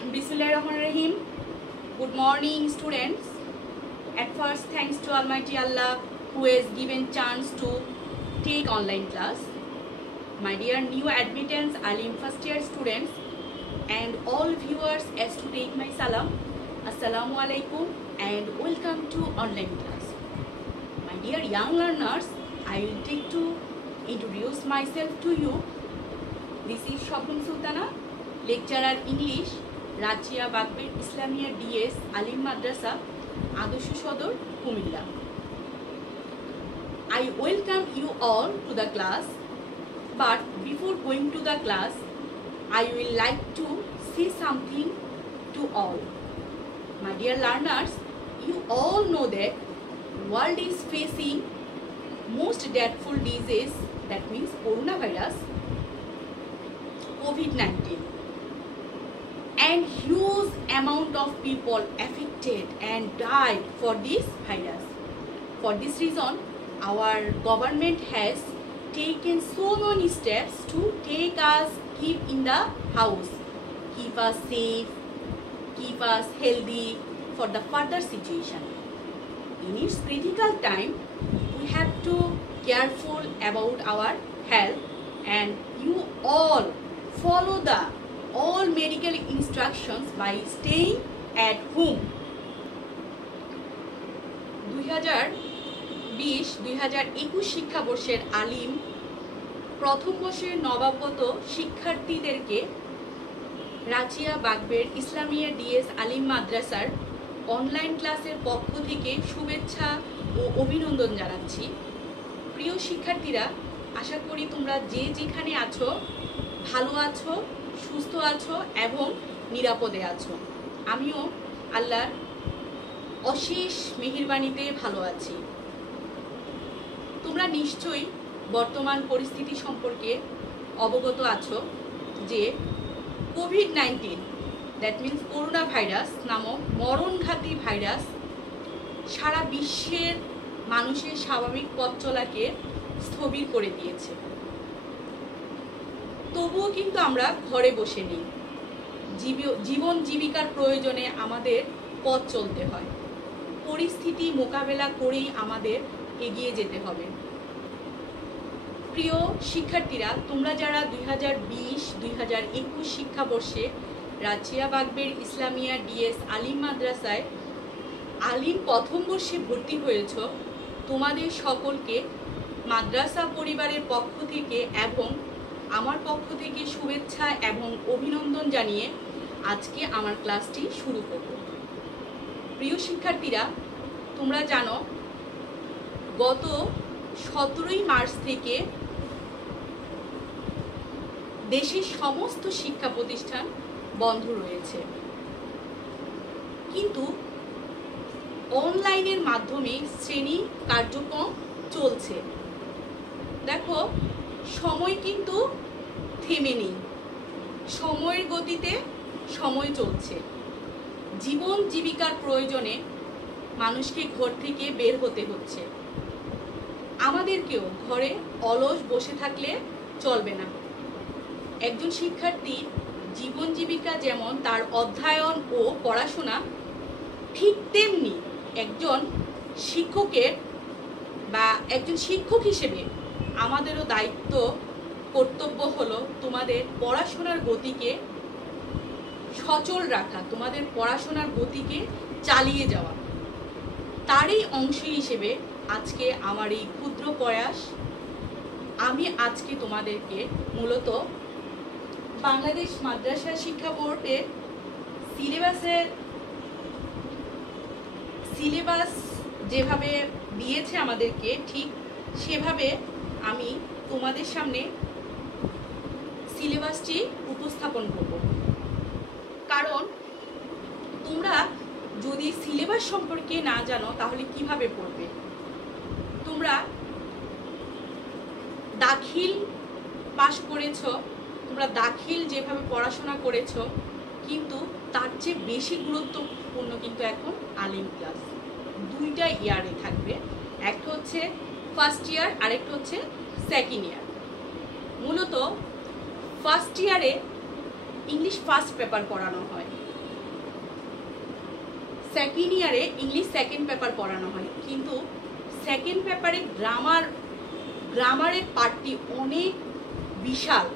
Bismillahirrahmanirrahim. Good morning, students. At first, thanks to Almighty Allah who has given chance to take online class. My dear new admittance Alim first year students and all viewers as to take my salam. Assalamu alaikum and welcome to online class. My dear young learners, I will take to introduce myself to you. This is Shobnum Sultana, lecturer English, Rachia Bagber Islamia DS Alim Madrasa, Adoshu Sodor, Kumilla. I welcome you all to the class, but before going to the class, I will like to say something to all. My dear learners, you all know that world is facing most dreadful disease, that means coronavirus, COVID-19, and huge amount of people affected and died for this virus. For this reason, our government has taken so many steps to take us keep in the house, keep us safe, keep us healthy for the further situation. In its critical time, we have to careful about our health, and you all follow the all medical instructions by staying at home. 2020-2021 শিক্ষাবর্ষের আলিম প্রথম বর্ষের নবাগত শিক্ষার্থীদেরকে রাচিয়া বাগবের Islamia DS আলিম মাদ্রাসার online ক্লাসের পক্ষ থেকে শুভেচ্ছা ও অভিনন্দন জানাচ্ছি। প্রিয় শিক্ষার্থীরা, আশা করি তোমরা যে যেখানে আছো ভালো আছো, সুস্থ আছো এবং নিরাপদে আছো। আমিও আল্লাহর অশেষ মেহেরবানিতে ভালো আছি। তোমরা নিশ্চয়ই বর্তমান পরিস্থিতি সম্পর্কে অবগত আছো যে COVID-19 that means corona virus নামক মরণঘাতী ভাইরাস সারা বিশ্বের মানুষের স্বাভাবিক পথ চলাকে স্থবির করে দিয়েছে। তবুও কিন্তু আমরা ঘরে বসে নেই, জীবন জীবিকার প্রয়োজনে আমাদের পথ চলতে হয়। পরিস্থিতি মোকাবেলা করেই আমাদের এগিয়ে যেতে হবে। প্রিয় শিক্ষার্থীরা, তোমরা যারা 2020-2021 শিক্ষাবর্ষে রাচিয়া বাগবের ইসলামিয়া ডিএস আলিম মাদ্রাসায় আলিম প্রথম বর্ষে ভর্তি হয়েছ, তোমাদের সকলকে মাদ্রাসা পরিবারের পক্ষ থেকে এবং আমার পক্ষ থেকে শুভেচ্ছা এবং অভিনন্দন জানিয়ে আজকে আমার ক্লাসটি শুরু করব। প্রিয় শিক্ষার্থীরা, তোমরা জানো গত 17 মার্চ থেকে দেশের সমস্ত শিক্ষা প্রতিষ্ঠান বন্ধ রয়েছে, কিন্তু অনলাইনের মাধ্যমে শ্রেণী কার্যক্রম চলছে। দেখো, সময় কিন্তু থেমে নেই, সময়ের গতিতে সময় চলছে। জীবন জীবিকার প্রয়োজনে মানুষকে ঘর থেকে বের হতে হচ্ছে। আমাদেরকেও ঘরে অলস বসে থাকলে চলবে না। একজন শিক্ষার্থীর জীবন জীবিকা যেমন তার অধ্যয়ন ও পড়াশোনা, ঠিক তেমনি একজন শিক্ষকের বা একজন শিক্ষক হিসেবে আমাদেরও দায়িত্ব কর্তব্য হলো তোমাদের পড়াশোনার গতিকে সচল রাখা, তোমাদের পড়াশোনার গতিকে চালিয়ে যাওয়া। তারই অংশ হিসেবে আজকে আমার এই ক্ষুদ্র প্রয়াস। আমি আজকে তোমাদেরকে মূলত বাংলাদেশ মাদ্রাসা শিক্ষা বোর্ডের সিলেবাস যেভাবে দিয়েছে আমাদেরকে, ঠিক সেভাবে আমি তোমাদের সামনে সিলেবাসটি উপস্থাপন করব। কারণ তোমরা যদি সিলেবাস সম্পর্কে না জানো তাহলে কিভাবে পড়বে? তোমরা দাখিল পাশ করেছ, তোমরা দাখিল যেভাবে পড়াশোনা করেছ, কিন্তু তার চেয়ে বেশি গুরুত্বপূর্ণ কিন্তু এখন আলিম ক্লাস। দুইটা ইয়ারে থাকবে, একটা হচ্ছে ফার্স্ট ইয়ার আর একটা হচ্ছে সেকেন্ড ইয়ার। মূলত ফার্স্ট ইয়ারে ইংলিশ ফার্স্ট পেপার পড়ানো হয়, সেকেন্ড ইয়ারে ইংলিশ সেকেন্ড পেপার পড়ানো হয়, কিন্তু সেকেন্ড পেপারে গ্রামারের পার্টটি অনেক বিশাল,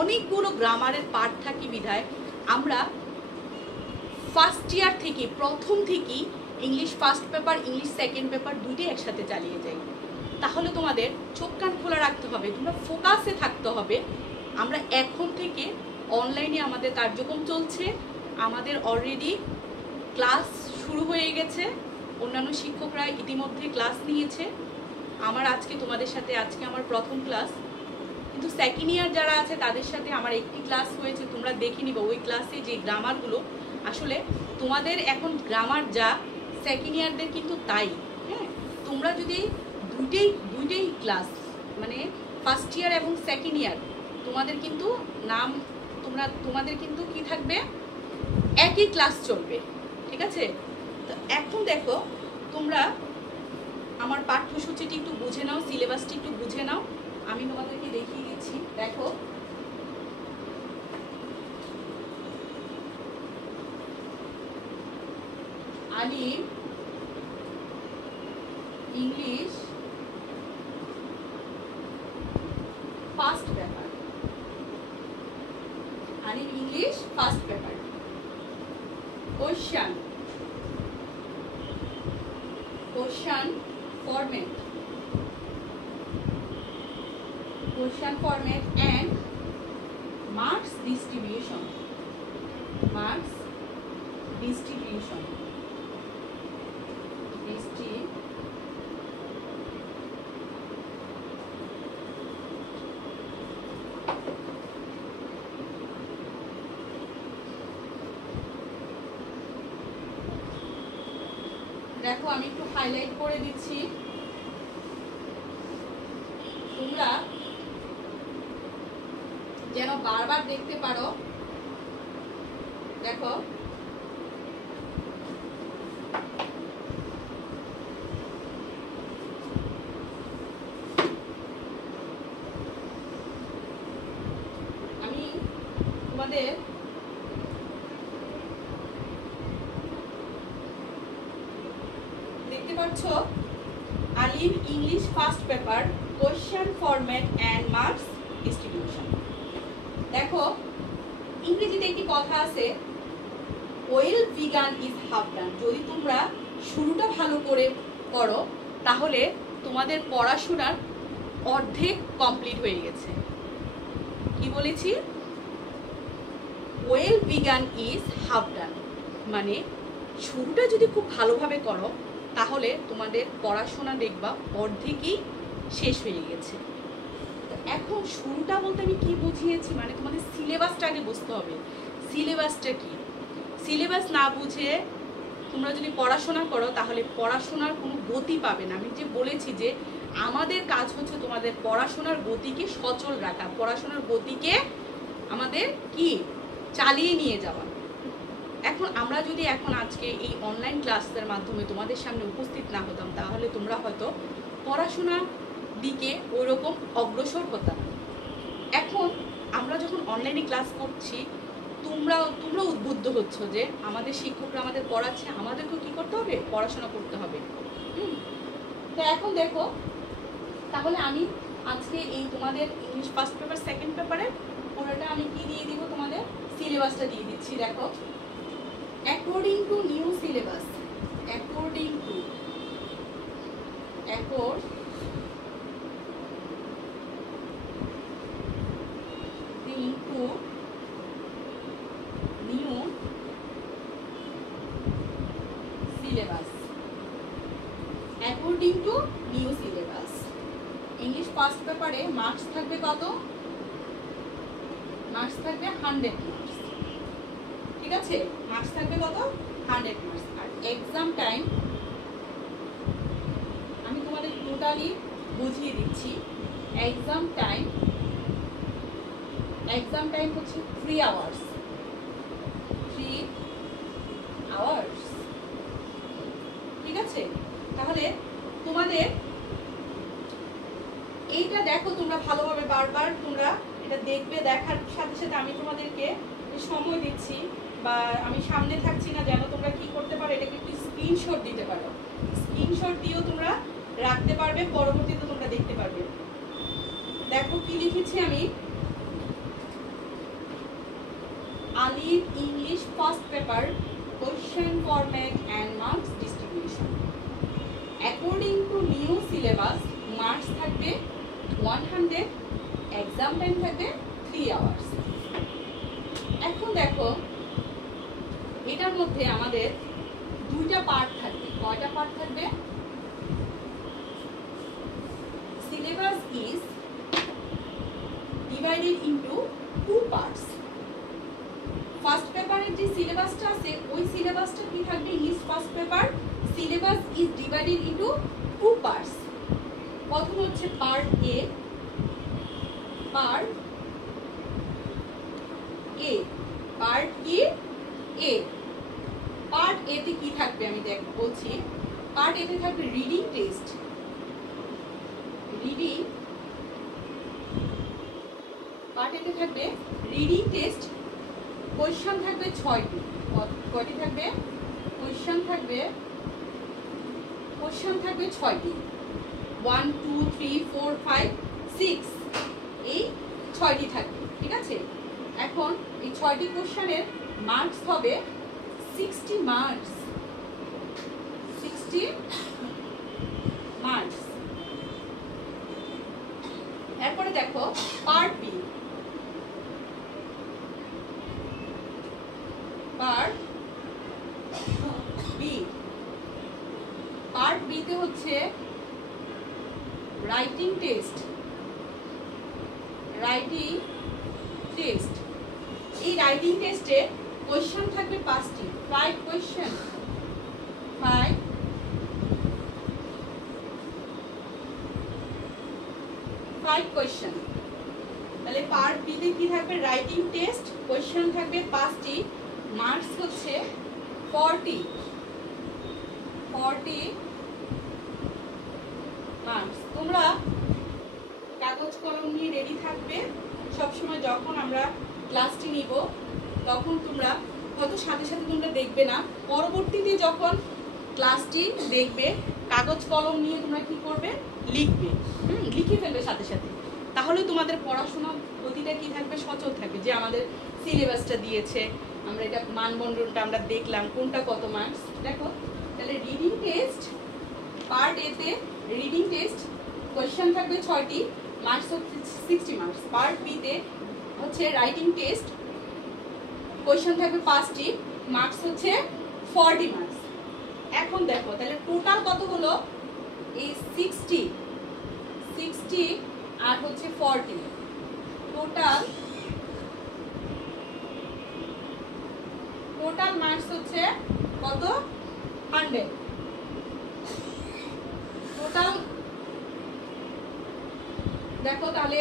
অনেকগুলো গ্রামারের পার্ট থাকে বিধায় আমরা ফার্স্ট ইয়ার থেকে প্রথম থেকেই English first paper English second paper দুইটাই একসাথে চালিয়ে যাই। তাহলে তোমাদের চোখ কান খোলা রাখতে হবে, তোমরা ফোকাসে থাকতে হবে। আমরা এখন থেকে অনলাইনে আমাদের কার্যক্রম চলছে, আমাদের অলরেডি ক্লাস শুরু হয়ে গেছে, অন্যান্য শিক্ষকরা ইতিমধ্যে ক্লাস নিয়েছে। আমার আজকে তোমাদের সাথে আজকে আমার প্রথম ক্লাস, কিন্তু সেকেন্ড ইয়ার যারা আছে তাদের সাথে আমার একটি ক্লাস হয়েছে, তোমরা দেখে নিবা ওই ক্লাসে যে গ্রামারগুলো। আসলে তোমাদের এখন গ্রামার যা সেকেন্ড ইয়ারদের কিন্তু তাই। হ্যাঁ, তোমরা যদি দুইটাই ক্লাস মানে ফার্স্ট ইয়ার এবং সেকেন্ড ইয়ার তোমাদের কিন্তু তোমাদের কিন্তু কি থাকবে, একই ক্লাস চলবে, ঠিক আছে? তো এখন দেখো তোমরা আমার পাঠ্যসূচিটি একটু বুঝে নাও, সিলেবাসটি একটু বুঝে নাও, আমি তোমাদেরকে দেখিয়ে দিচ্ছি। দেখো Alim English first paper, Alim English first paper. Question format and marks distribution. দেখো আমি একটু হাইলাইট করে দিচ্ছি, তোমরা যেন বারবার দেখতে পারো। দেখো আমি তোমাদের দেখতে পাচ্ছ Alim English first paper, question format and marks distribution. দেখো ইংরেজিতে একটি কথা আছে, well begun is half done. যদি তোমরা শুরুটা ভালো করে করো তাহলে তোমাদের পড়াশোনার অর্ধেক কমপ্লিট হয়ে গেছে। কি বলেছি? ওয়েল বিগান ইজ হাফ ডান, মানে শুরুটা যদি খুব ভালোভাবে করো তাহলে তোমাদের পড়াশোনা দেখবা অর্ধেকই শেষ হয়ে গেছে। এখন শুরুটা বলতে আমি কি বুঝিয়েছি, মানে তোমাদের সিলেবাসটা আগে বুঝতে হবে। সিলেবাসটা কি? সিলেবাস না বুঝে তোমরা যদি পড়াশোনা করো তাহলে পড়াশোনার কোনো গতি পাবে না। আমি যে বলেছি যে আমাদের কাজ হচ্ছে তোমাদের পড়াশোনার গতিকে সচল রাখা, পড়াশোনার গতিকে আমাদের কি চালিয়ে নিয়ে যাওয়া। এখন আমরা যদি আজকে এই অনলাইন ক্লাসের মাধ্যমে তোমাদের সামনে উপস্থিত না হতাম তাহলে তোমরা হয়তো পড়াশোনার দিকে ওইরকম অগ্রসর হতাম। এখন আমরা যখন অনলাইনে ক্লাস করছি তোমরা উদ্বুদ্ধ হচ্ছ যে আমাদের শিক্ষকরা আমাদের পড়াচ্ছে, আমাদেরকেও কি করতে হবে, পড়াশোনা করতে হবে। তো এখন দেখো তাহলে আমি আজকে এই তোমাদের ইংলিশ ফার্স্ট পেপার সেকেন্ড পেপারের পুরোটা আমি কি দিয়ে দিব, তোমাদের সিলেবাসটা দিয়ে দিচ্ছি। দেখো according to new syllabus, according to new syllabus, according to new syllabus English first পেপারে মার্কস থাকবে কত? মার্কস থাকবে 100 মার্কস, ঠিক আছে? মার্কস থাকবে কত? 100 মার্কস। আর এক্সাম টাইম আমি তোমাদের টোটালি বুঝিয়ে দিচ্ছি। এক্সাম টাইম হচ্ছে 3 আওয়ার্স, 3 আওয়ার্স, ঠিক আছে? তাহলে তোমাদের এইটা দেখো তোমরা ভালোভাবে, বারবার তোমরা এটা দেখবে, দেখার সাথে সাথে আমি তোমাদেরকে সময় দিচ্ছি বা আমি সামনে থাকছি না, যেন তোমরা কি করতে পারো, এটাকে একটু স্ক্রিনশট দিতে পারো। স্ক্রিনশট দিয়েও তোমরা রাখতে পারবে, পরবর্তীতে তোমরা দেখতে পারবে। দেখো কি লিখেছি আমি, আলির English first paper question format and marks distribution according to new syllabus marks থাকবে 100, exam time থাকবে 3 hours। এখন দেখো এটার মধ্যে আমাদের দুইটা পার্ট থাকবে। কয়টা পার্ট থাকবে? syllabus is divided into 2 parts। First পেপারের যে সিলেবাসটা আছে ওই সিলেবাসটা কি থাকবে? English first paper syllabus is divided into 2 parts. প্রথম হচ্ছে পার্ট এ, পার্ট এ, পার্ট কি এ। পার্ট এ তে কি থাকবে আমি বলছি। পার্ট এ তে থাকবে রিডিং টেস্ট, রিডিং, পার্ট এ তে থাকবে রিডিং টেস্ট। কোয়েশ্চন থাকবে 6টি। কয়টি থাকবে? কোয়েশ্চন থাকবে 6টি। 1 2 3 4 5 6 এই 6টি থাকবে, ঠিক আছে। এখন এই 6টি কোয়েশ্চনের মার্কস হবে 60 মার্কস, 60 মার্কস। এরপরে দেখো part B, part B, part B তে হচ্ছে রাইটিং টেস্ট, রাইটিং টেস্ট। এই রাইটিং টেস্টে কোয়েশ্চন থাকবে 5টি, 5 কোয়েশ্চন, 5 কোয়েশ্চন। তাহলে পার্ট বি তে কি থাকবে? রাইটিং টেস্ট, কোয়েশ্চন থাকবে 5টি, মার্কস হচ্ছে 40 মার্কস। তোমরা কাগজ কলম নিয়ে রেডি থাকবে সবসময়। যখন আমরা ক্লাসটি নিব তখন তোমরা হয়তো সাথে সাথে তোমরা দেখবে না, পরবর্তীতে যখন ক্লাসটি দেখবে কাগজ কলম নিয়ে তোমরা কি করবে? লিখবে, লিখে ফেলবে সাথে সাথে। তাহলে তোমাদের পড়াশোনার গতিটা কি থাকবে? সচল থাকবে, যে আমাদের সিলেবাসটা দিয়েছে, আমরা এটা মানবন্ধনটা আমরা দেখলাম কোনটা কত মার্কস। দেখো তাহলে রিডিং টেস্ট, পার্ট এ তে রিডিং টেস্ট, কোয়েশ্চন থাকবে 6টি, মার্কস হচ্ছে 60 মার্কস। পার্ট বি তে হচ্ছে রাইটিং টেস্ট, কোয়েশ্চন থাকবে 5টি, মার্কস হচ্ছে 40 মার্কস। এখন দেখো তাহলে টোটাল কত হলো? এই 60 আর হচ্ছে 40, টোটাল মার্কস হচ্ছে কত? 100। টোটাল দেখো তাহলে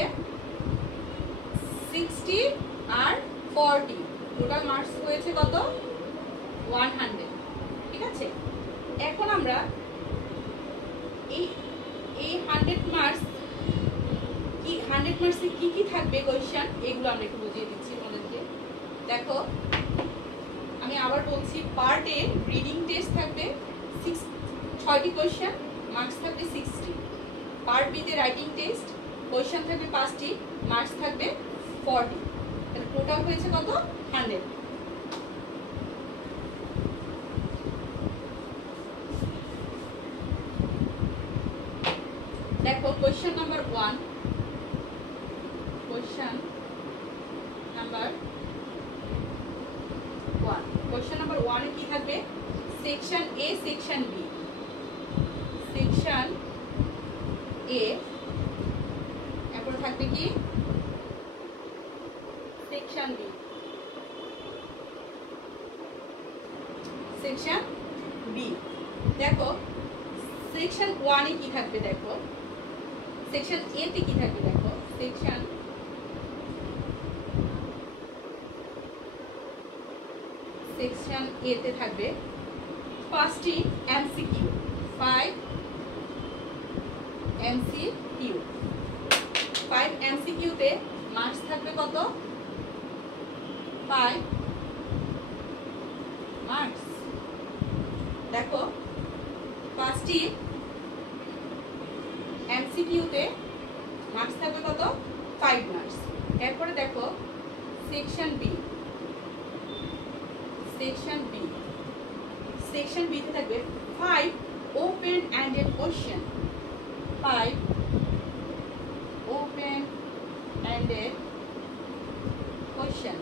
60 আর 40 টোটাল মার্কস হয়েছে কত? 100, ঠিক আছে। এখন আমরা এই 100 মার্কস কি, 100 মার্কসে কি কি থাকবে কোয়েশ্চন, এগুলো আমরা একটু বুঝিয়ে দিচ্ছি তোমাদেরকে। দেখো আমি আবার বলছি, পার্ট এ রিডিং টেস্ট থাকবে 6টি কোয়েশ্চন, মার্কস থাকবে 60। পার্ট বি তে রাইটিং টেস্ট, কোয়েশ্চন থাকবে 5টি, মার্কস থাকবে 40। তাহলে টোটাল হয়েছে কত? 100। দেখো question number 1, question number 1, question number 1 এ কি থাকবে? Section A, section B. Section A, এরপর থাকবে কি? Section B, section B. দেখো সেকশন 1 এ কি থাকবে? দেখো সেকশন এ তে কি থাকবে? দেখো সেকশন এ তে থাকবে 5টি এমসিকিউ, 5 এমসিকিউ। 5 এমসিকিউ তে মার্কস থাকবে কত? 5 মার্কস। দেখো ফার্স্টটি এমসিকিউতে মার্কস থাকবে কত 5 মার্কস। এরপরে দেখো সেকশন বি, সেকশন বিতে থাকবে 5 open ended question, 5 open ended question.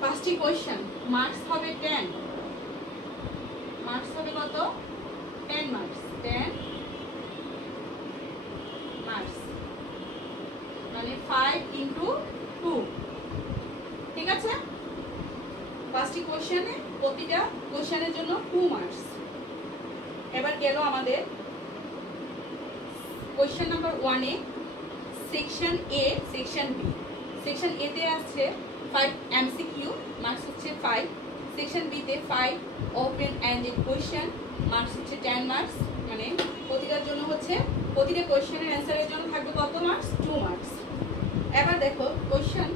ফার্স্টটি কোশ্চেন মার্কস হবে 10, মার্কস হবে কত 10 মার্কস, 10 মার্কস মানে 5 ইন্টু 2, ঠিক আছে। ফার্স্টটি কোশ্চেনে প্রতিটা কোশ্চেনের জন্য 2 মার্কস। এবার গেল আমাদের question number 1 A, section A, section B. Section এ তে আছে 5 এমসিকিউ, মার্কস হচ্ছে 5। সেকশন বি তে 5 ওপেন এন্ডেড কোশ্চেন, মার্কস হচ্ছে 10 মার্কস। মানে প্রতিটার জন্য হচ্ছে প্রতিটা কোশ্চেনের অ্যান্সারের জন্য থাকবে কত মার্কস 2 মার্কস। এবার দেখো কোশ্চেন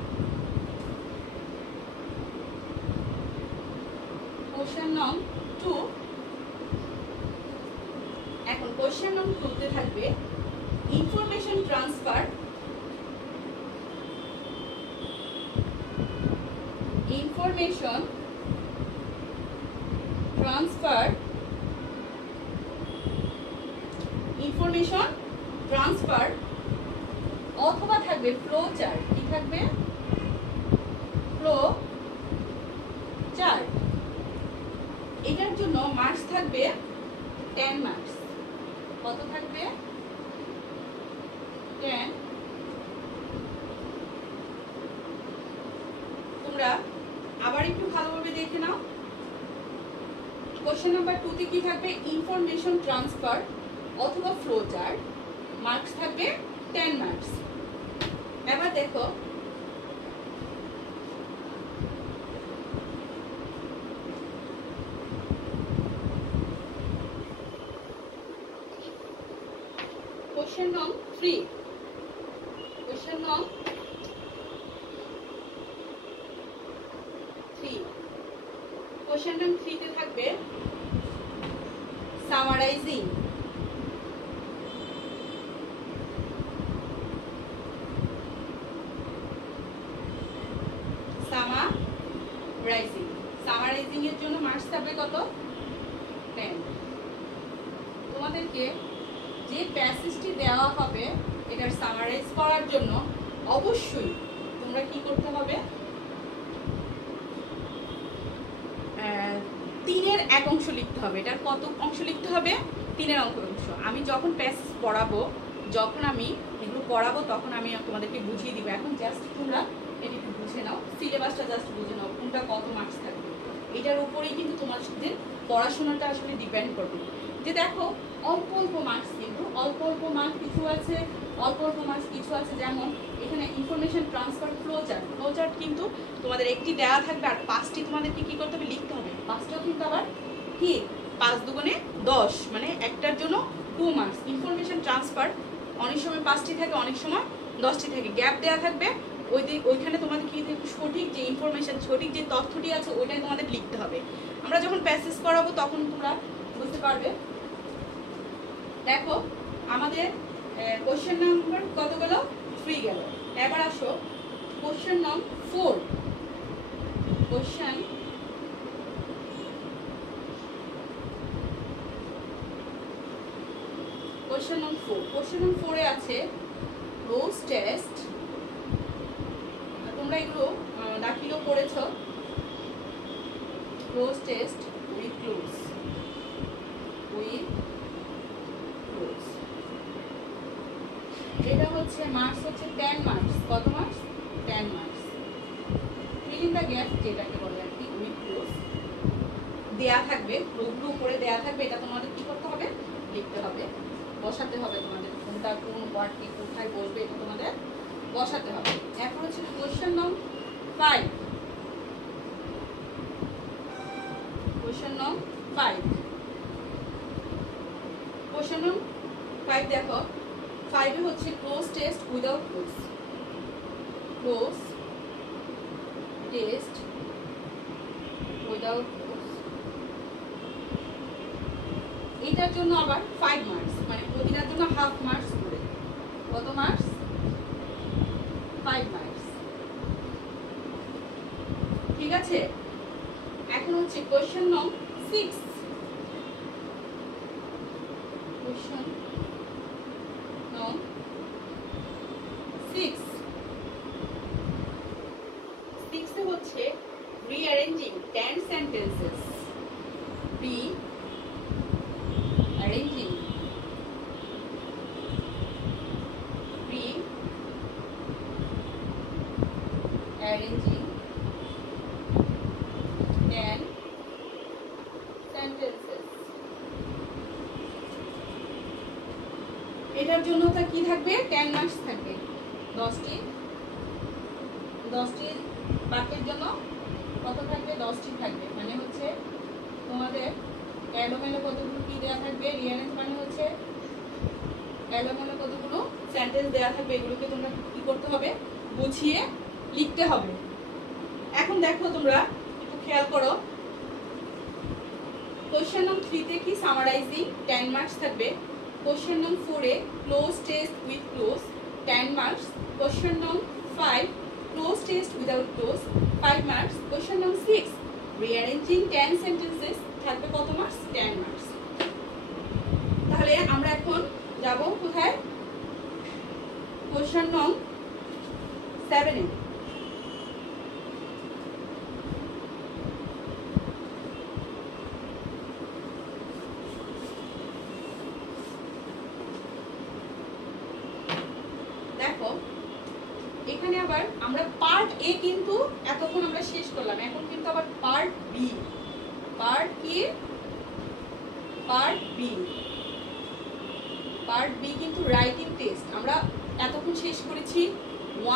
নং 2। এখন কোশ্চেন নং 2 তে থাকবে information transfer, information transfer, information transfer অথবা থাকবে ফ্লো চার্ট। কি থাকবে ফ্লো চার্ট। এটার জন্য মার্কস থাকবে 10 মার্কস। কত থাকবে 10। তোমরা আবার একটু ভালোভাবে দেখে নাও। কোশ্চেন নাম্বার 2 তে কি থাকবে ইনফরমেশন ট্রান্সফার অথবা ফ্লো চার্ট, মার্কস থাকবে 10 মার্কস। এবার দেখো কোশ্চেন নং 3, কোশ্চেন নং 3, কোশ্চেন নং 3 তে থাকবে সামারাইজিং, সামারাইজিং এর জন্য মার্কস থাকবে কত 10। তোমাদেরকে যে প্যাসেজটি দেওয়া হবে এটার সামারাইজ করার জন্য অবশ্যই তোমরা কি করতে হবে 3-এর 1 অংশ লিখতে হবে। এটার কত অংশ লিখতে হবে 3-এর অংশ। আমি যখন প্যাসেজ পড়াবো, যখন আমি এগুলো পড়াবো তখন আমি তোমাদেরকে বুঝিয়ে দিব। এখন জাস্ট তোমরা এটা একটু বুঝে নাও, সিলেবাসটা জাস্ট বুঝে নাও কোনটা কত মার্কস থাকবে। এটার উপরেই কিন্তু তোমাদের পড়াশোনাটা আসলে ডিপেন্ড করবে। যে দেখো অল্প অল্প মার্কস, কিন্তু অল্প অল্প মার্কস কিছু আছে, অল্প অল্প মার্কস কিছু আছে। যেমন এখানে ইনফরমেশন ট্রান্সফার ফ্লো চার্ট কিন্তু তোমাদের একটি দেওয়া থাকবে আর 5টি তোমাদেরকে কি করতে হবে লিখতে হবে। 5টাও কিন্তু আবার কি 5 দুগুণে 10, মানে একটার জন্য 2 মার্কস। ইনফরমেশন ট্রান্সফার অনেক সময় 5টি থাকে, অনেক সময় 10টি থাকে, গ্যাপ দেওয়া থাকবে। ওইখানে তোমাদের কি সঠিক যে ইনফরমেশন, সঠিক যে তথ্যটি আছে ওইটাই তোমাদের লিখতে হবে। আমরা যখন প্যাসেজ করাবো তখন তোমরা বুঝতে পারবে। দেখো আমাদের কোশ্চেন নাম্বার কত গেল 3 গেল। এবার আসো কোশ্চেন নং 4, কোশ্চেন নং 4। কোশ্চেন নং 4 এ আছে রোজ টেস্ট। তোমরা এগুলো দাখিলও করেছো, রোজ টেস্ট উইথ ক্লুজ, এটা হচ্ছে মার্কস হচ্ছে 10 মার্কস। কত marks 10 marks. Fill in the gap যেটাকে বলে আর কি উইথ ক্লুজ দেয়া থাকবে, রোগগুলো উপরে দেয়া থাকবে। এটা তোমাদের কি করতে হবে লিখতে হবে, বসাতে হবে। তোমাদের কোনটা কোন ওয়ার্ডটি কোথায় বসবে এটা তোমাদের বসাতে হবে। এখন হচ্ছে কোশ্চেন নং 5, কোশ্চেন নং 5। কোশ্চেন নং 5 দেখো 5 এ হচ্ছে close test without close, close test without close। এটার জন্য আবার 5 মার্কস, মানে প্রতিটার জন্য হাফ মার্কস করে। কত মার্কস? 5 মার্কস। ঠিক আছে, এখন হচ্ছে কোশ্চেন নং 6। কোশ্চেন নং 6 এ হচ্ছে rearranging 10 sentences, rearranging 10 sentences। এটার জন্য তা কি থাকবে? 10 মার্কস থাকবে। 10টি বাক্যের জন্য কত থাকবে? 10টি থাকবে। মানে হচ্ছে তোমাদের এলোমেলো কতগুলো কি দেওয়া থাকবে? রিঅ্যারেঞ্জ মানে হচ্ছে এলোমেলো কতগুলো সেন্টেন্স দেওয়া থাকবে, এগুলোকে তোমরা কি করতে হবে? বুঝিয়ে লিখতে হবে। এখন দেখো তোমরা একটু খেয়াল করো, কোশ্চেন নং 3 তে কি সামারাইজিং 10 মার্কস থাকবে। কোশ্চেন নং 4 এ cloze test with clues 10 marks. Question নং 5 cloze test without clues 5 marks. Question নং 6 রিঅ্যারেঞ্জিং 10 সেন্টেন্সেস থাকবে কত মার্কস? 10 মার্কস। তাহলে আমরা এখন যাব কোথায়? কোশ্চেন নং 7 এ। দেখো এখানে আবার আমরা পার্ট এ কিন্তু এতক্ষণ আমরা শেষ করলাম, এখন কিন্তু আবার পার্ট বি। পার্ট কি? পার্ট বি কিন্তু রাইটিং টেস্ট। আমরা এতক্ষণ শেষ করেছি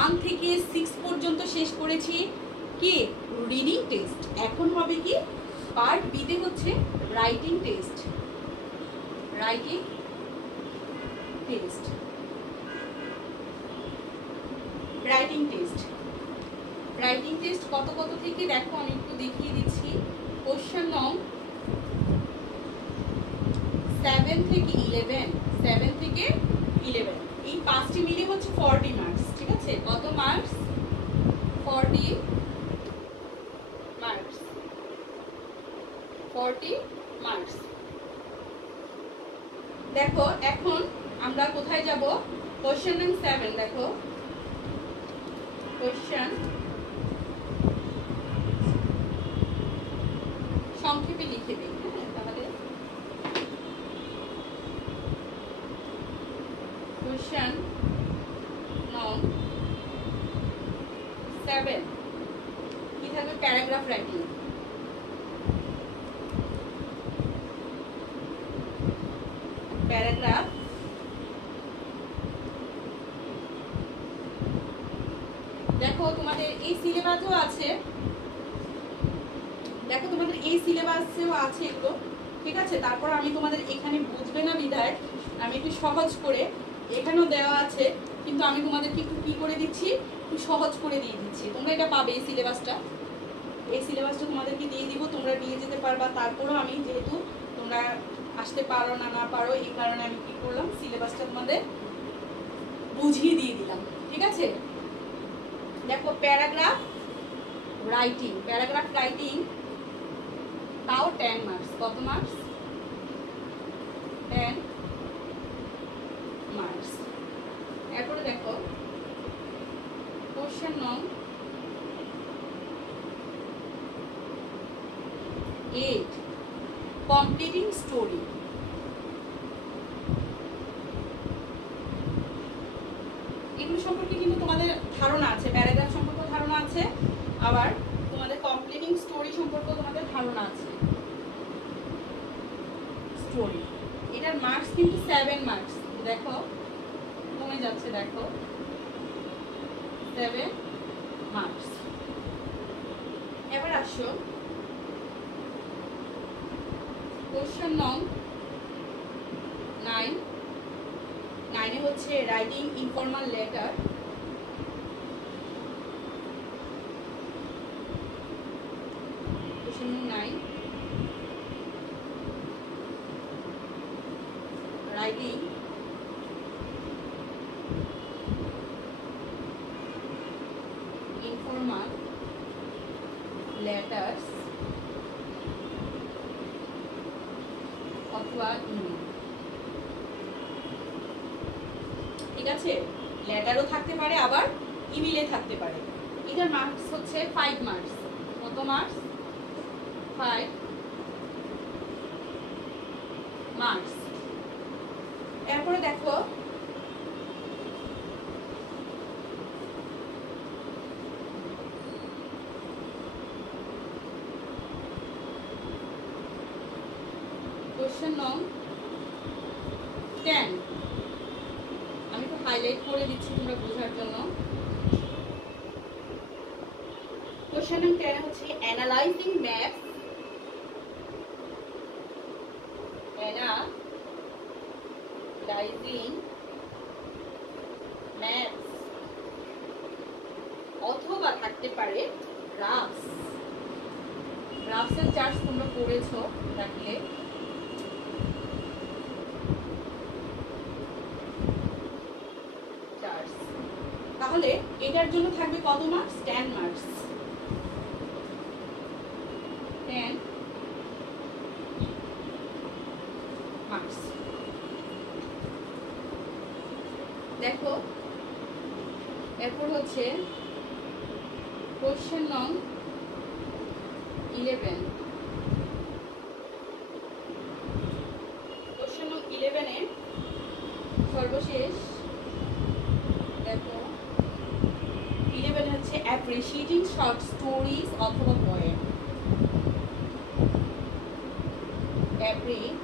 1 থেকে 6 পর্যন্ত শেষ করেছি কি? Reading test. এখন হবে কি? পার্ট বি তে হচ্ছে writing test. Writing test, writing test. Writing test কত থেকে দেখো আমি একটু দেখিয়ে দিচ্ছি। কোশ্চেন নং 7 থেকে 11, 7 থেকে 11 এই 5টি মিলে হচ্ছে 40 মার্কস। ঠিক আছে, কত মার্কস? 40 marks, 40 marks. দেখো এখন আমরা কোথায় যাব? কোশ্চেন নং 7 দেখো, কোশ্চেন সংক্ষেপে লিখে দিই। তাহলে কোশ্চেন নং 7 কি থাকবে? Paragraph writing. প্যারাগ্রাফ দেখো তোমাদের এই সিলেবাসও আছে, দেখো তোমাদের এই সিলেবাসেও আছে এগুলো। ঠিক আছে, তারপর আমি তোমাদের এখানে বুঝবে না বিধায় আমি একটু সহজ করে, এখানেও দেওয়া আছে কিন্তু আমি তোমাদেরকে একটু কি করে দিচ্ছি? একটু সহজ করে দিয়ে দিচ্ছি। তোমরা এটা পাবে এই সিলেবাসটা, এই সিলেবাসটা তোমাদেরকে দিয়ে দিব, তোমরা নিয়ে যেতে পারবা। তারপরেও আমি যেহেতু তোমরা আসতে পারো না পারো, এই কারণে আমি কি করলাম? সিলেবাসটা তোমাদের বুঝিয়ে দিয়ে দিলাম। ঠিক আছে, দেখো প্যারাগ্রাফ রাইটিং, প্যারাগ্রাফ রাইটিং তাও 10 মার্কস। কত মার্কস? 10 মার্কস। এরপরে দেখো কোশ্চেন নং 8 কমপ্লিটিং স্টোরি। এগুলো সম্পর্কে কিন্তু তোমাদের ধারণা আছে, প্যারাগ্রাফ সম্পর্কে ধারণা আছে, আবার তোমাদের কমপ্লিটিং স্টোরি সম্পর্কে তোমাদের ধারণা আছে। স্টোরি এটার মার্কস কিন্তু 7 মার্কস। দেখো কমে যাচ্ছে, দেখো 7 মার্কস। এবার আসো কোশ্চেন নং 9 9 হচ্ছে writing informal letter, question number 9 writing informal letters অথবা ইমেল। ঠিক আছে, লেটারও থাকতে পারে আবার ইমেলে থাকতে পারে। এটার মার্কস হচ্ছে 5 মার্কস। কত মার্কস? 5 মার্কস। এরপরে দেখো কোশ্চেন নং 10, আমি একটু হাইলাইট করে দিচ্ছি তোমরা বোঝার জন্য। কোশ্চেন নং 10 হচ্ছে অ্যানালাইজিং ম্যাপস, অ্যানালাইজিং ম্যাপস অথবা থাকতে পারে গ্রাফস। গ্রাফসের চার্জ তোমরা পড়েছো থাকলে। তাহলে এটার জন্য থাকবে কত মার্কস? 10 মার্কস। 10 মার্কস। দেখো এরপর হচ্ছে কোশ্চেন নং 11। কোশ্চেন নং 11 এর সর্বশেষ দেখো 11 হচ্ছে অ্যাপ্রিশিয়েটিং শর্ট স্টোরিজ অথবা পোয়েম। অ্যাপ্রিশিয়েটিং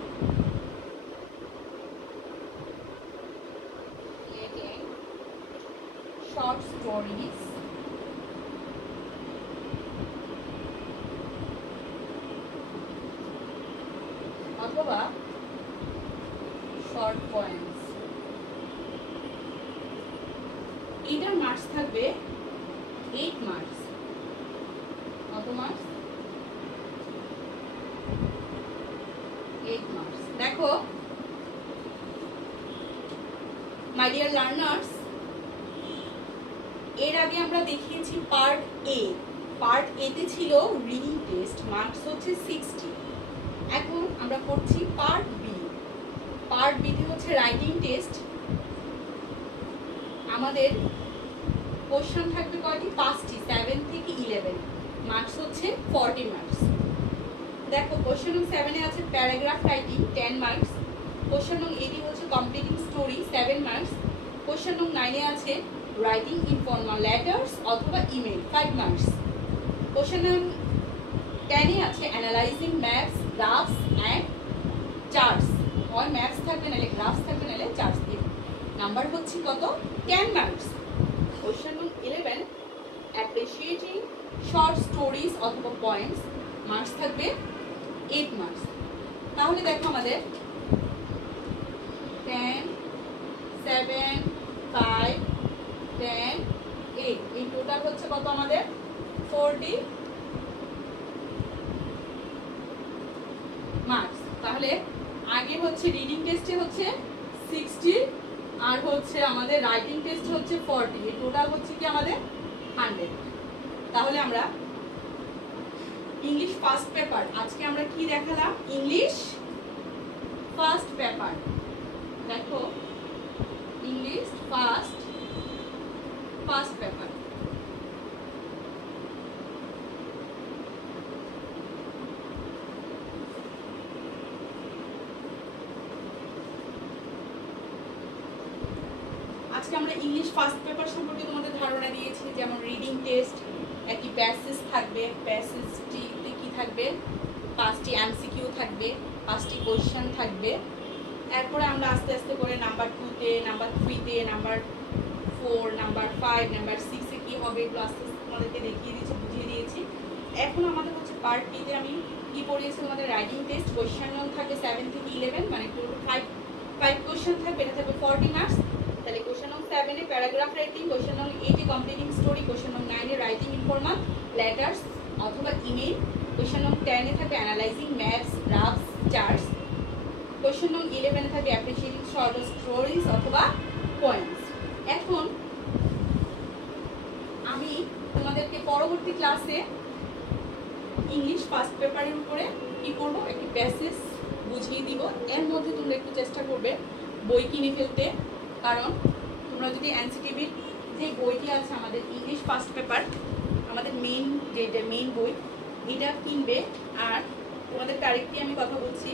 শর্ট স্টোরিজ অথবা শর্ট পোয়েমস। এটার মার্কস থাকবে 8 মার্কস। কত মার্কস? 8 মার্কস। দেখো মাই ডিয়ার লার্নার্স, এর আগে আমরা দেখিয়েছি পার্ট এ। পার্ট এ তে ছিল রিডিং টেস্ট, মার্কস হচ্ছে 60। এখন আমরা করছি পার্ট বি। পার্ট বি তে হচ্ছে রাইটিং টেস্ট। আমাদের কোশ্চেন থাকবে কয়টি? 5টি, 7 থেকে 11। মার্কস হচ্ছে 40 মার্কস। দেখো কোশ্চেন নং 7 এ আছে প্যারাগ্রাফ রাইটিং 10 মার্কস। কোশ্চেন নং 8 এ হচ্ছে কমপ্লিটিং স্টোরি 7 মার্কস। কোশ্চেন নং 9 এ আছে রাইটিং ইনফর্মাল লেটার্স অথবা ইমেল 5 মার্কস। কোশ্চেন নং 10 এ আছে analysing maps, grasp and charts. হয় ম্যাপস থাকবে নাহলে গ্রাফস থাকবে নাহলে চার্টস থাকবে। নাম্বার হচ্ছে কত? 10 মার্কস। কোশ্চেন নং 11 অ্যাপ্রিশিয়েটিং শর্ট স্টোরিজ অথবা পয়েমস, মার্কস থাকবে 8 মার্কস। তাহলে দেখো আমাদের 10, 7, 5, 10, 8 এই টোটাল হচ্ছে কত আমাদের? 40 মার্কস। তাহলে আগে হচ্ছে রিডিং টেস্টে হচ্ছে 60 আর হচ্ছে আমাদের রাইটিং টেস্ট হচ্ছে 40। এই টোটাল হচ্ছে কি আমাদের 100। তাহলে আমরা ইংলিশ ফার্স্ট পেপার, আজকে আমরা কি দেখালাম? English first paper. দেখো ইংলিশ ফার্স্ট পেপার। আজকে আমরা ইংলিশ ফার্স্ট পেপার সম্পর্কে তোমাদের ধারণা দিয়েছি। যেমন রিডিং টেস্ট, একটি প্যাসেজ থাকবে, প্যাসেজটিতে কি থাকবে? 5টি এমসিকিউ থাকবে, 5টি কোশ্চেন থাকবে। এরপরে আমরা আস্তে আস্তে করে নাম্বার 2-তে, নাম্বার 3-তে, নাম্বার 4, নাম্বার 5, নাম্বার 6-এ কি হবে এগুলো আস্তে আস্তে তোমাদেরকে দেখিয়ে দিয়েছি, বুঝিয়ে দিয়েছি। এখন আমাদের হচ্ছে পার্ট বিতে আমি কি পড়িয়েছি তোমাদের? Writing test. কোশ্চেন থাকবে 7 থেকে 11, মানে টোটাল 5 কোশ্চেন থাকবে। এটা থাকবে 40 মার্কস। क्वेश्चन नंबर 7 এ প্যারাগ্রাফ রাইটিং, क्वेश्चन नंबर 8 এ কমপ্লিটিং স্টোরি, क्वेश्चन नंबर 9 এ রাইটিং ইনফরমাল লেটার্স অথবা ইমেল, क्वेश्चन नंबर 10 এ থাকবে analysing maps, graphs, charts, question number 11 এ থাকবে অ্যাপ্রিশিয়েটিং শর্ট স্টোরিজ অথবা পোয়েমস। এখন আমি তোমাদেরকে পরবর্তী ক্লাসে ইংলিশ ফার্স্ট পেপারের উপরে কি করব, একটি প্যাসেজ বুঝিয়ে দিব। এর মধ্যে তোমরা একটু চেষ্টা করবে বই কিনে ফেলতে, কারণ তোমরা যদি এনসিটিভির যে বইটি আছে আমাদের ইংলিশ ফার্স্ট পেপার, আমাদের মেইন বই, এটা কিনবে। আর তোমাদের আরেকটি আমি কথা বলছি,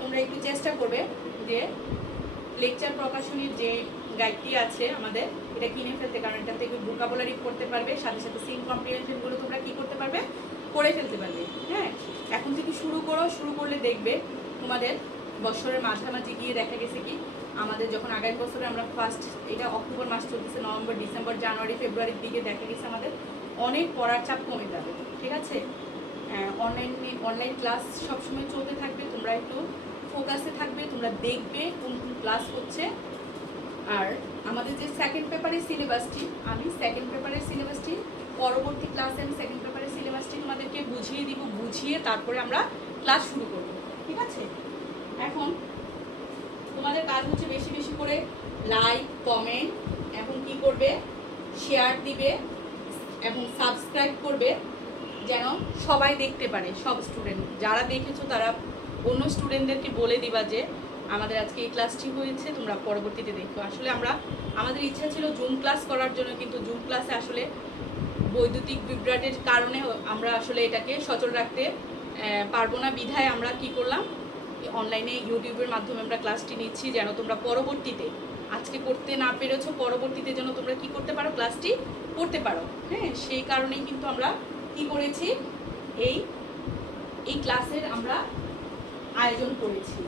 তোমরা একটু চেষ্টা করবে যে লেকচার প্রকাশনীর যে গাইডটি আছে আমাদের, এটা কিনে ফেলতে, কারণ এটা থেকে ভোকাবুলারি করতে পারবে, সাথে সাথে সিং কম্প্রিহেনশনগুলো তোমরা কি করতে পারবে, করে ফেলতে পারবে। হ্যাঁ, এখন থেকে শুরু করো, শুরু করলে দেখবে তোমাদের বছরের মাঝামাঝি গিয়ে দেখা গেছে কি আমাদের যখন আগামী বছরে আমরা ফার্স্ট, এটা অক্টোবর মাস চলতেছে, নভেম্বর, ডিসেম্বর, জানুয়ারি, ফেব্রুয়ারির দিকে দেখা গেছে আমাদের অনেক পড়ার চাপ কমে যাবে। ঠিক আছে, অনলাইন ক্লাস সবসময় চলতে থাকবে, তোমরা একটু ফোকাসে থাকবে, তোমরা দেখবে কোন কোন ক্লাস হচ্ছে। আর আমাদের যে সেকেন্ড পেপারের সিলেবাসটি, আমি সেকেন্ড পেপারের সিলেবাসটি পরবর্তী ক্লাসে আমি সেকেন্ড পেপারের সিলেবাসটি তোমাদেরকে বুঝিয়ে দিব, বুঝিয়ে তারপরে আমরা ক্লাস শুরু করব। ঠিক আছে, এখন তোমাদের কাজ হচ্ছে বেশি বেশি করে লাইক, কমেন্ট এবং কি করবে, শেয়ার দিবে এবং সাবস্ক্রাইব করবে, যেন সবাই দেখতে পারে, সব স্টুডেন্ট যারা দেখেছো তারা অন্য স্টুডেন্টদেরকে বলে দিবা যে আমাদের আজকে এই ক্লাসটি হয়েছে, তোমরা পরবর্তীতে দেখো। আসলে আমাদের ইচ্ছা ছিল জুম ক্লাস করার জন্য, কিন্তু জুম ক্লাসে আসলে বৈদ্যুতিক বিভ্রাটের কারণে আমরা আসলে এটাকে সচল রাখতে পারবো না, বিধায় আমরা কি করলাম, অনলাইনে ইউটিউবের মাধ্যমে আমরা ক্লাসটি নিচ্ছি, যেন তোমরা পরবর্তীতে, আজকে করতে না পেরেছো, পরবর্তীতে যেন তোমরা কি করতে পারো, ক্লাসটি করতে পারো। হ্যাঁ, সেই কারণেই কিন্তু আমরা কি করেছি, এই ক্লাসের আমরা আয়োজন করেছি।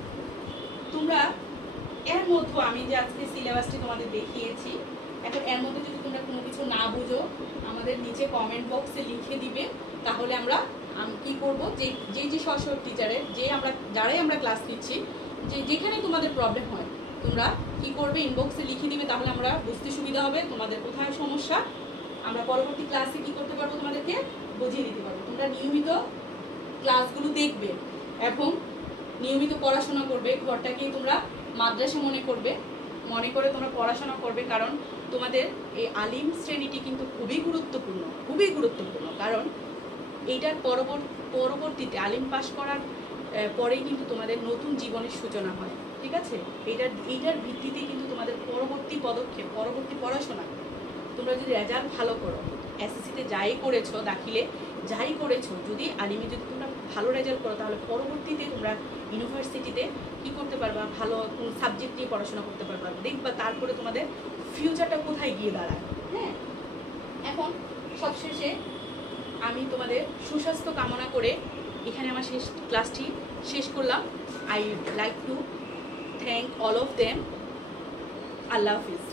তোমরা এর মধ্যে আমি যে আজকে সিলেবাসটি তোমাদের দেখিয়েছি, এখন এর মধ্যে যদি তোমরা কোনো কিছু না বুঝো আমাদের নিচে কমেন্ট বক্সে লিখে দিবে, তাহলে আমরা কি করব, যে সব টিচারের যারাই আমরা ক্লাস নিচ্ছি, যেখানে তোমাদের প্রবলেম হয় তোমরা কি করবে, ইনবক্সে লিখে দিবে, তাহলে আমরা বুঝতে সুবিধা হবে তোমাদের কোথায় সমস্যা, আমরা পরবর্তী ক্লাসে কি করতে পারবো, তোমাদেরকে বুঝিয়ে দিতে পারবো। তোমরা নিয়মিত ক্লাসগুলো দেখবে এবং নিয়মিত পড়াশোনা করবে, ঘরটাকেই তোমরা মাদ্রাসা মনে করে তোমরা পড়াশোনা করবে, কারণ তোমাদের এই আলিম শ্রেণীটি কিন্তু খুবই গুরুত্বপূর্ণ, কারণ এইটার পরবর্তীতে আলিম পাশ করার পরেই কিন্তু তোমাদের নতুন জীবনের সূচনা হয়। ঠিক আছে, এইটার ভিত্তিতেই কিন্তু তোমাদের পরবর্তী পদক্ষেপ, পরবর্তী পড়াশোনা, তোমরা যদি রেজাল্ট ভালো করো, এসএসসিতে যাই করেছো, দাখিলে যাই করেছো, যদি আলিমে যদি তোমরা ভালো রেজাল্ট করো, তাহলে পরবর্তীতে তোমরা ইউনিভার্সিটিতে কি করতে পারবা, ভালো সাবজেক্ট নিয়ে পড়াশোনা করতে পারবা, দেখবা তারপরে তোমাদের ফিউচারটা কোথায় গিয়ে দাঁড়ায়। হ্যাঁ, এখন সবশেষে আমি তোমাদের সুস্বাস্থ্য কামনা করে এখানে আমার ক্লাসটি শেষ করলাম। I like to thank all of them. Allah Hafiz.